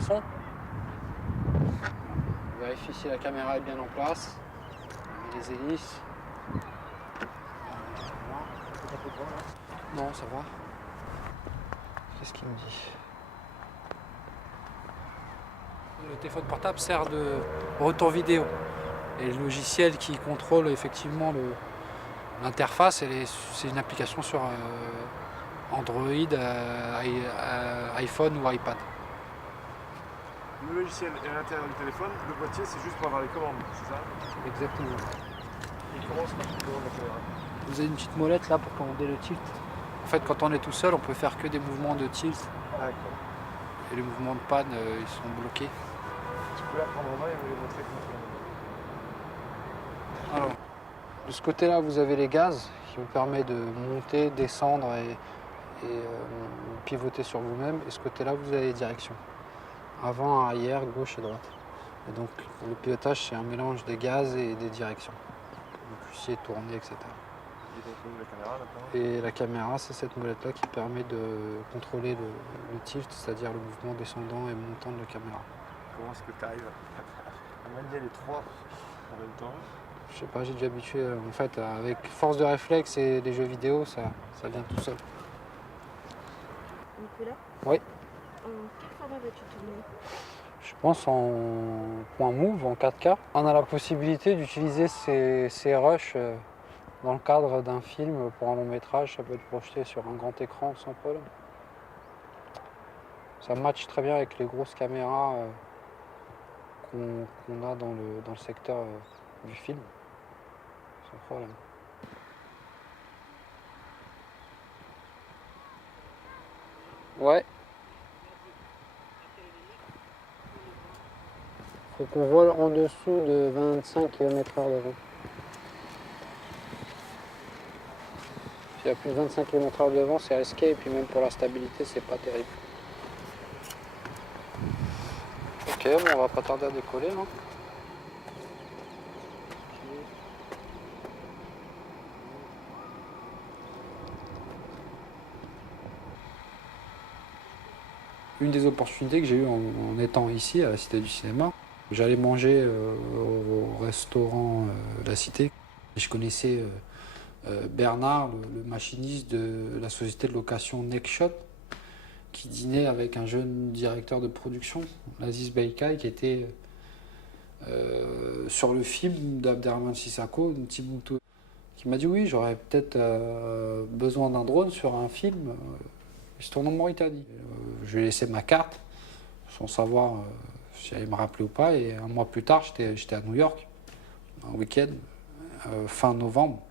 le son. On vérifie si la caméra est bien en place. On met les hélices. Non, ça va. Qu'est-ce qu'il me dit? Le téléphone portable sert de retour vidéo. Et le logiciel qui contrôle effectivement l'interface, c'est une application sur Android, iPhone ou iPad. Le logiciel est à l'intérieur du téléphone, le boîtier c'est juste pour avoir les commandes, c'est ça? Exactement. Il commence par le commande de la caméra. Vous avez une petite molette là pour commander le tilt. En fait, quand on est tout seul, on peut faire que des mouvements de tilt. D'accord. Et les mouvements de panne, ils sont bloqués. Tu peux la prendre en main et me les montrer comment tu Alors, de ce côté-là, vous avez les gaz qui vous permettent de monter, descendre et pivoter sur vous-même. Et ce côté-là, vous avez les directions. Avant, arrière, gauche et droite. Et donc, le pilotage, c'est un mélange des gaz et des directions. Vous puissiez tourner, etc. Et donc, la caméra maintenant. Et la caméra, c'est cette molette-là qui permet de contrôler le tilt, c'est-à-dire le mouvement descendant et montant de la caméra. Comment est-ce que tu arrives à manier les trois en même temps? Je sais pas, j'ai déjà habitué. En fait, avec force de réflexe et les jeux vidéo, ça vient tout seul. Nicolas? Oui. En quel format vas-tu tourner? Je pense en point move, en 4K. On a la possibilité d'utiliser ces rushs dans le cadre d'un film pour un long métrage. Ça peut être projeté sur un grand écran sans problème. Ça matche très bien avec les grosses caméras qu'on a dans le secteur du film. Sans problème. Ouais. Faut qu'on vole en dessous de 25 km/h de vent. S'il y a plus de 25 km/h de vent, c'est risqué et puis même pour la stabilité, c'est pas terrible. Ok, bon, on va pas tarder à décoller, hein. Une des opportunités que j'ai eues en étant ici, à la Cité du Cinéma, j'allais manger au restaurant de la Cité. Je connaissais Bernard, le machiniste de la société de location Nextshot, qui dînait avec un jeune directeur de production, Aziz Beykai, qui était sur le film d'Abderrahmane Sissako, Timbuktu, qui m'a dit oui, j'aurais peut-être besoin d'un drone sur un film. Il se tourne en Mauritanie. Je lui ai laissé ma carte, sans savoir si elle allait me rappeler ou pas. Et un mois plus tard, j'étais à New York, un week-end, fin novembre.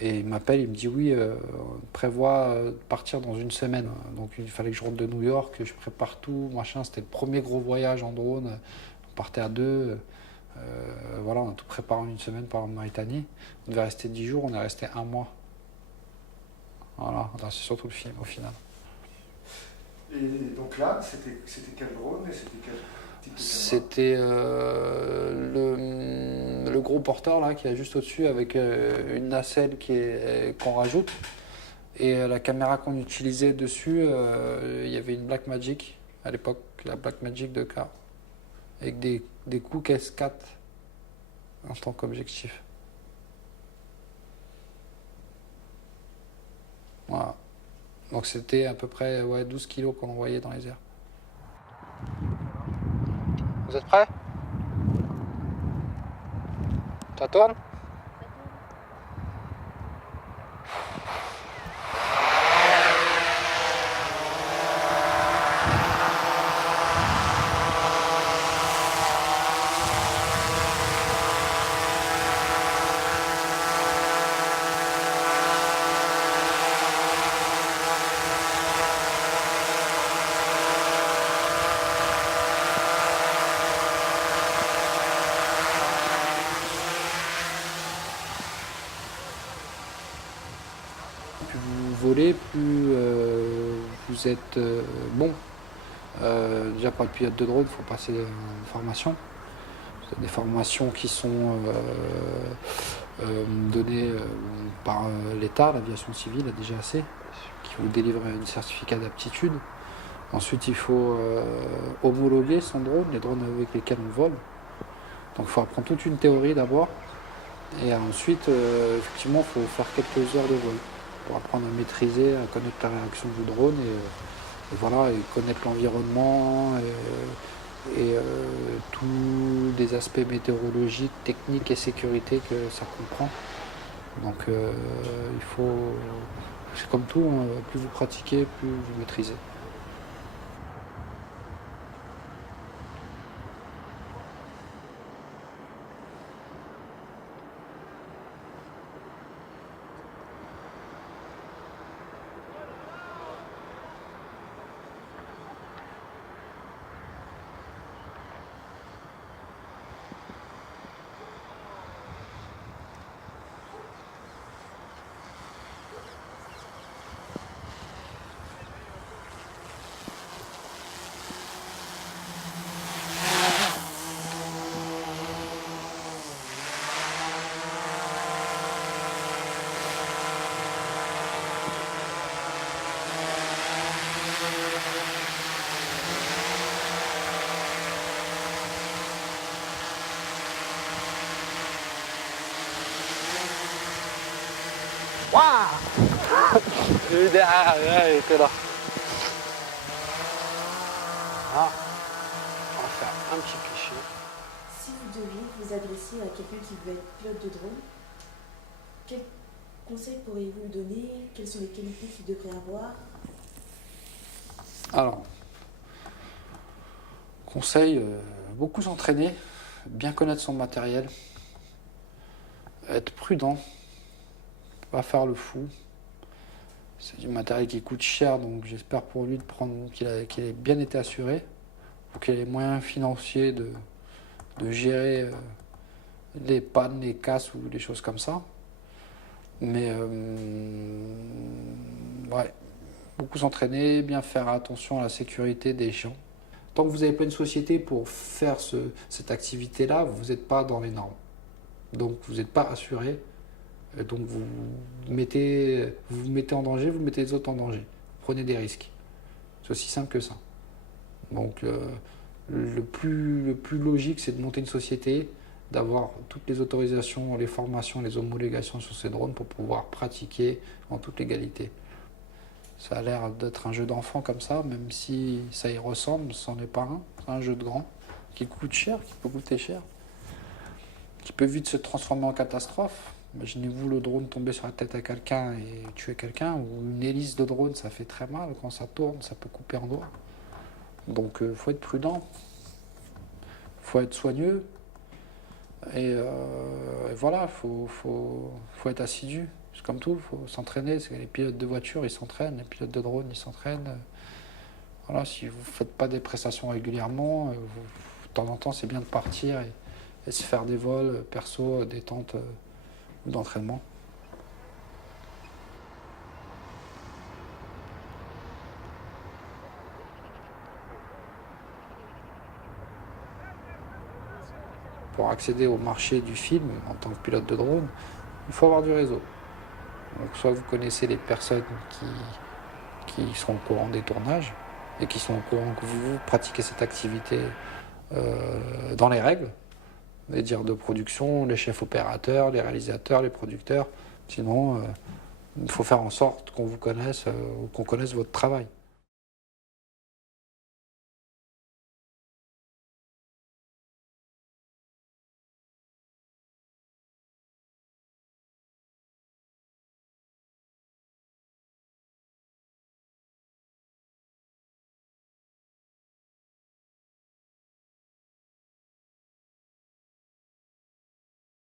Et il m'appelle, il me dit oui, on prévoit de partir dans une semaine. Donc il fallait que je rentre de New York, que je prépare tout, machin. C'était le premier gros voyage en drone. On partait à deux. Voilà, on a tout préparé en une semaine par en Mauritanie. On devait rester 10 jours, on est resté un mois. Voilà, c'est surtout le film au final. Et donc là, c'était quel drone et c'était quel type de caméra? C'était le gros porteur là qui est juste au-dessus avec une nacelle qu'on rajoute. Et la caméra qu'on utilisait dessus, il y avait une Blackmagic à l'époque, la Blackmagic 2K, avec des Cooke S4 en tant qu'objectif. Voilà. Donc c'était à peu près 12 kilos qu'on envoyait dans les airs. Vous êtes prêts? Ça tourne? Plus vous volez, plus vous êtes bon. Déjà pour être pilote de drone, il faut passer une formation. C'est des formations qui sont données par l'État, l'aviation civile, la DGAC, qui vous délivre un certificat d'aptitude. Ensuite, il faut homologuer son drone, les drones avec lesquels on vole. Donc il faut apprendre toute une théorie d'abord. Et ensuite, effectivement, il faut faire quelques heures de vol pour apprendre à maîtriser, à connaître la réaction du drone et voilà, et connaître l'environnement et tous les aspects météorologiques, techniques et sécurité que ça comprend. Donc il faut, c'est comme tout, hein, plus vous pratiquez, plus vous maîtrisez. Waouh! J'ai vu derrière, il était là. Ah, on va faire un petit cliché. Si vous deviez vous adresser à quelqu'un qui veut être pilote de drone, quels conseils pourriez-vous lui donner? Quelles sont les qualités qu'il devrait avoir? Alors, conseil, beaucoup s'entraîner, bien connaître son matériel, être prudent, pas faire le fou. C'est du matériel qui coûte cher, donc j'espère pour lui qu'il ait bien été assuré, pour qu'il ait les moyens financiers de gérer les pannes, les casses ou des choses comme ça. Mais ouais, beaucoup s'entraîner, bien faire attention à la sécurité des gens. Tant que vous n'avez pas une société pour faire cette activité-là, vous n'êtes pas dans les normes. Donc vous n'êtes pas assuré. Et donc vous vous mettez en danger, vous mettez les autres en danger. Vous prenez des risques. C'est aussi simple que ça. Donc le plus logique, c'est de monter une société, d'avoir toutes les autorisations, les formations, les homologations sur ces drones pour pouvoir pratiquer en toute légalité. Ça a l'air d'être un jeu d'enfant comme ça, même si ça y ressemble, c'en est pas un. C'est un jeu de grand qui coûte cher, qui peut coûter cher, qui peut vite se transformer en catastrophe. Imaginez-vous le drone tomber sur la tête à quelqu'un et tuer quelqu'un, ou une hélice de drone, ça fait très mal quand ça tourne, ça peut couper en doigts. Donc il faut être prudent, il faut être soigneux, et voilà, il faut être assidu. C'est comme tout, il faut s'entraîner. Les pilotes de voiture, ils s'entraînent, les pilotes de drone, ils s'entraînent. Voilà, si vous ne faites pas des prestations régulièrement, de temps en temps, c'est bien de partir et se faire des vols perso, détente ou d'entraînement. Pour accéder au marché du film en tant que pilote de drone, il faut avoir du réseau. Donc, soit vous connaissez les personnes qui sont au courant des tournages et qui sont au courant que vous pratiquez cette activité dans les règles, les dires de production, les chefs opérateurs, les réalisateurs, les producteurs. Sinon, il faut faire en sorte qu'on vous connaisse, qu'on connaisse votre travail.